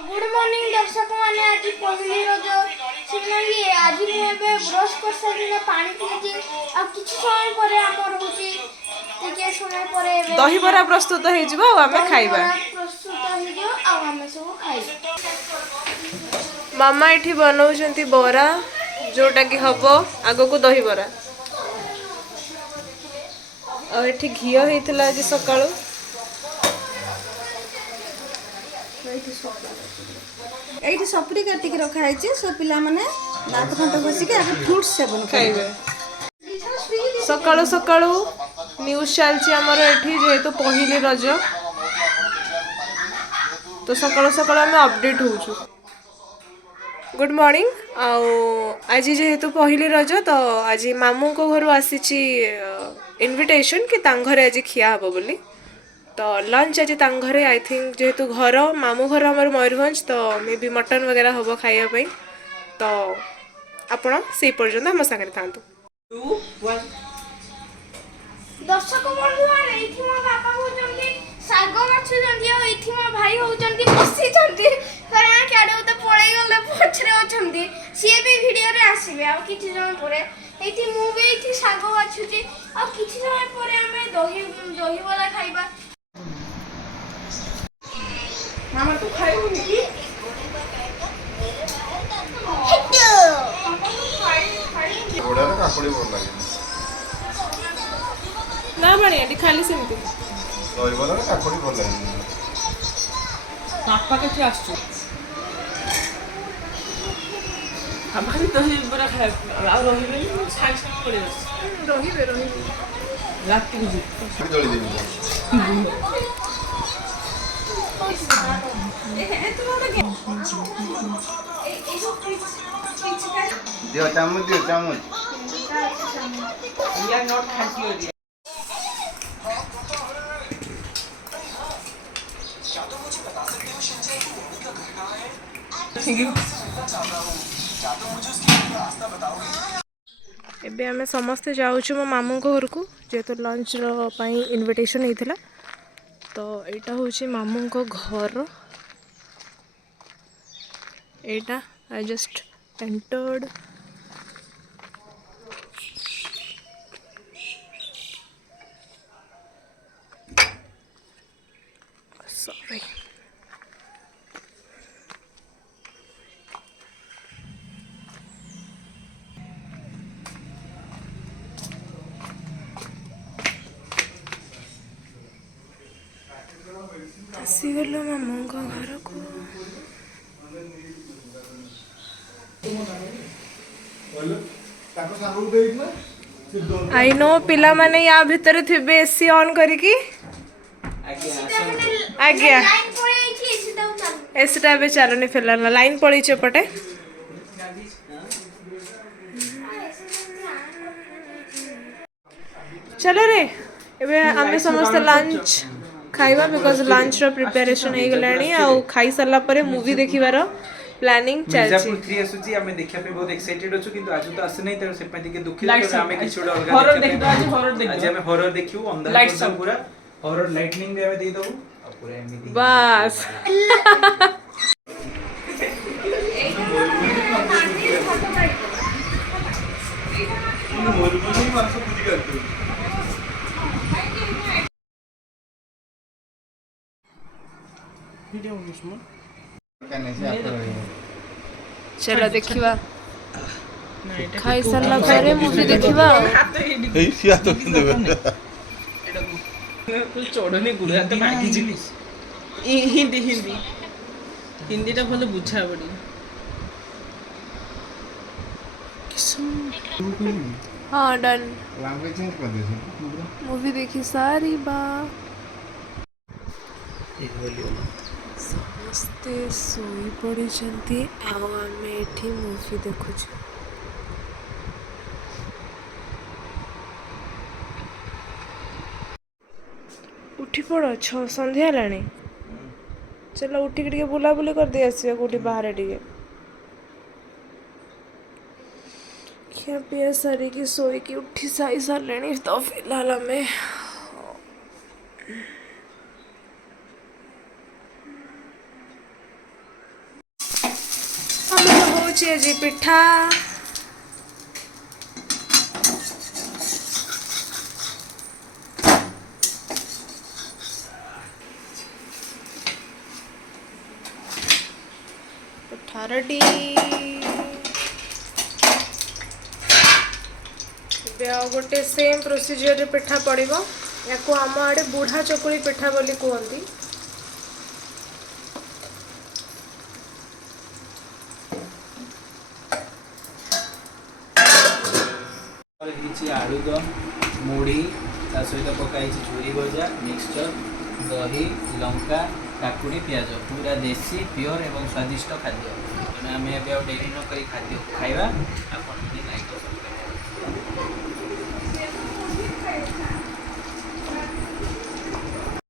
Good morning दर्शक मैंने आज पहली रज से आज मुझे ब्रश कर सारी पानी पीछे आ किसी समय पर आम रोचे समय पर दही बरा प्रस्तुत हो जिवो आमे खाइबा प्रस्तुत हो आम सब खाइबा। मामा एठी बनाउछंती बरा जोटा कि हबो आगो को दही बरा आ एठी घियो हेतला आज सकाळो एठी सपरी काटिक रखाई सब पिला माने दांत फांत घसिक आगे फ्रूट्स सेवन खाइबे सकाळो सकाळो न्यूज चलची हमर एठी जेहेतु पहिली रज तो सकाळो सकाळो हम अपडेट होउछु। गुड मॉर्निंग आज जेहेतु पहिली रज तो आज मामू को घर आसीची इनविटेशन कि तांग घरे आज खिया हबो बोली तो लंच आज तांग घरे आई थिंक जेहेतु घर मामू घर हमर मयूरभंज तो मे बी मटन वगैरह हबो खाइया पई तो आपण से पर्यंत हम संगे थांतु। दर्शक बंधु एठी मो बापा होचंती साग माछुचंती आ एठी मो भाई होचंती बसिचंती कारण क्याडे तो पळै गले पछरे होचंती सी भी वीडियो रे आसीबे आ किछि जण परे एठी मु भी एठी साग माछुची आ किछि समय परे हमें दही वाला खाइबा। मामा तू खाइबुनी की गोड़ा रे काकुड़ी बोल लागे ना बढ़िया टी खाली सेमती दही बरा रे काकुड़ी बोल लागे पापा के आसछु हम खाली दही बरा खाए आ रहिबे साइड साइड पड़े रहिबे रात को जी दଳି देबी दियो चामच वी आर नॉट हैप्पी एबे आमे समस्ते जाउछु मो मामू को घर को जेतो लंच रो पई इनविटेशन हेतिला तो एटा होची मामू को घर एटा आई जस्ट एंटर्ड सॉरी आसीगल मामू को घर को आई नो पिला माने या भीतर थिबे एसी ऑन करिकी आज्ञा लाइन पळे एठी सीधा उतार एसीटा बे चलनी फिलहाल लाइन पड़ी चपटे चलो रे एबे आमे समस्त लंच खाइबा बिकॉज लंच रो प्रिपरेशन हे गलानी आ खाई सरला परे मूवी देखिबार प्लानिंग चलची मिर्जापुर 3 आसुची हमें देखिया पे बहुत एक्साइटेड होछु किंतु आज तो आसे नै त से पे के दुखी हमें किछ अलग हॉरर देख आज हॉरर देख आज हमें हॉरर देखियो अंदर लाइट सब पूरा हॉरर लाइटनिंग भी हमें दे दो और पूरा एमनी बस वीडियो उसमें चलो देखिबा खाई सरला परे मूवी देखिबा एई सिया तो देबे तो चोड़ने गुड़ा तो मागी जिनिस हिंदी हिंदी हिंदी टा भलो बुझा पड़ी हाँ डन लैंग्वेज चेंज कर दे मूवी देखी सारी बा समस्ते सोई पड़ी आम एठी मूवी देखुछ उठी पड़ छ संध्या हेलानी चलो उठिक टिके बुलाबुली कर दे आसिया कोठी बाहर टिके खिया पिया सारिकी शोईकी उठी साई सारे तो फिलहाल आम ହେଉଛି ଆଜି ପିଠା। ପିଠା ରେଡି। ଏବେ ଆଉ ଗୋଟେ ସେମ୍ ପ୍ରୋସିଜରରେ ପିଠା ପଡ଼ିବ। ୟାକୁ ଆମ ଆଡ଼େ ବୁଢ଼ା ଚକୁଳି ପିଠା ବୋଲି କୁହନ୍ତି। ହେଇଛି ଆଳୁଦମ, ମୁଢ଼ି, ତା ସହିତ ପକା ହେଇଛି ଝୁରି ଭଜା, ମିକ୍ସଚର, ଦହି, ଲଙ୍କା, କାକୁଡ଼ି, ପିଆଜ। ପୁରା ଦେଶୀ ପିଓର ଏବଂ ସ୍ୱାଦିଷ୍ଟ ଖାଦ୍ୟ। ତେଣୁ ଆମେ ଏବେ ଆଉ ଡେରି ନ କରି ଖାଦ୍ୟ ଖାଇବା। ଆପଣମାନେ ଲାଇକ୍